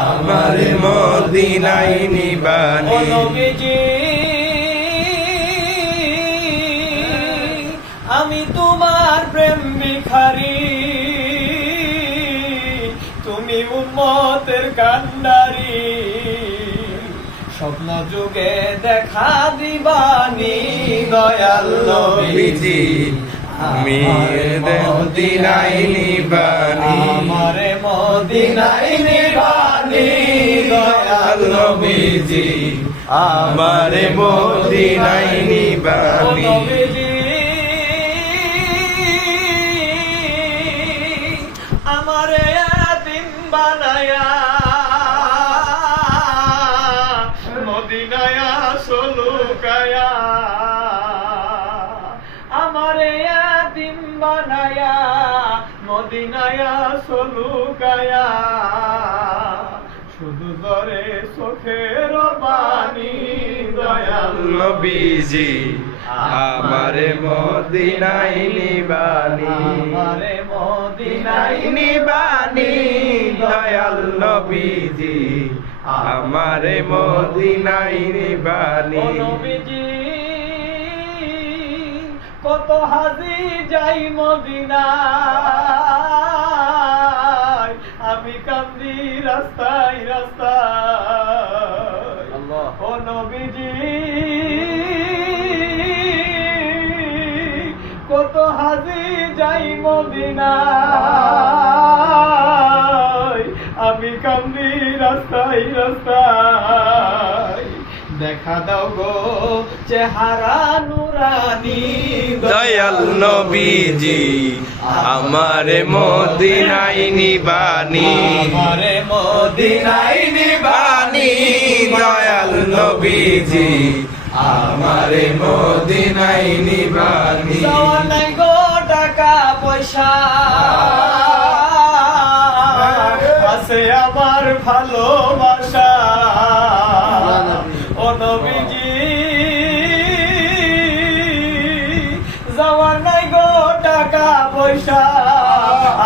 আমার আমি তোমার প্রেম ভিখারি। তুমি উম্মতের কান্ডারি। স্বপ্ন যুগে দেখা দিবানি দয়াল আমি মদিনাই নিবানি। আমারে মদিনাই নিবানি দয়াল নবীজি। আমার মদিনাই নিবানি। আমারে দিন বানায়া মদিনায়া সলুকায়া শুধু ধরে চোখের বাণী দয়াল নবীজি আমার মদিনাই নিবানি। আমারে মদিনাই নিবানি দয়াল নবীজি আমার মদিনাই নিবানি। নবীজি কত হাজি যাই মদিনায়। রাস্তায়। রাস্তায় ও নবীজি কত হাজি যাই মদিনায় আমি কান্দি রাস্তায় রাস্তায়। দেখা দাও গো চেহারা নুরানি দয়াল নবীজি আমার মদিনাই নিবানি। আমারে মদিনাই নিবানি দয়াল নবীজি আমার মদিনাই নিবানি। নাই গো টাকা পয়সা। আছে আমার ভালোবাসা। ও নবীজি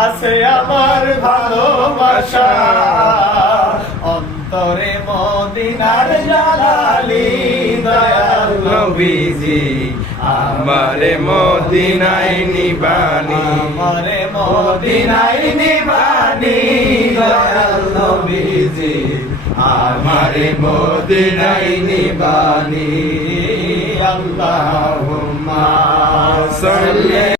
আছে আমার ভালোবাসা। অন্তরে মদিনার জালালি দয়াল নবীজি, আমার মদিনাই নিবানি। আমারে মদিনাই নিবানি দয়াল নবীজি, আমার মদিনাই নিবানি। আল্লাহ